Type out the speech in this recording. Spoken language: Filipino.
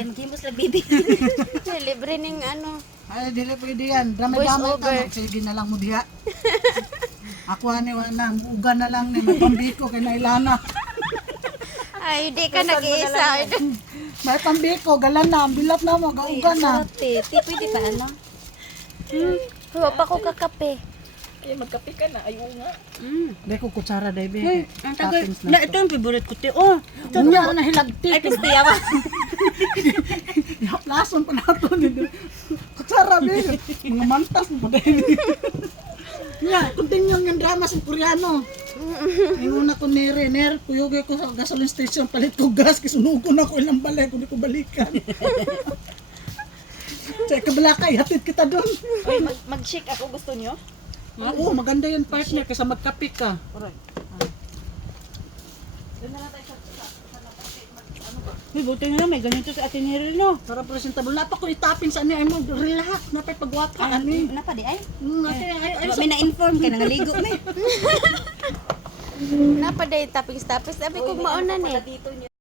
kay maghimos lang bibi. Libre ning ano. Ay, dili pwede yan. Voice Damay-damay over. ka. Sige na lang mo diha. Ako ani wala uga na lang ni may pambiko kay nailana. Ay, di ka nag-iisa. May pambiko galan na, bilat na mo gauga na. Ti pwede pa ano? Huwag pa ko kakape. Ay, magkape ka na. Ayaw nga. Dai ko kutsara dai be. Uy, ang tagal. Toppings Na na. ito yung favorite ko ti. Oh, Unya na hilagti. ay pisti yawa. Lason pa nato ni. Kutsara be. Mga mantas mo dai. Nya, continue ng drama sa Koreano. Ingon na ko ner, kuyogay ko sa gasoline station palit ko gas kisunugon ako ilang balay kung di ko balikan. Sa kabalakay, hatid kita doon. Ay, mag-shake ako. Gusto nyo? Oo, maganda yan partner kasi magkape ka. Uy, buti na lang may ganito sa atin nire no. Para presentable. Napa ko itapping sa niya, ay mo, relax, napay pagwapa. Ani. Napa di ay? Ate, ay, Diba, may na-inform ka nangaligo may. Napaday tapis-tapis. Sabi ko, maunan eh. Dito niya.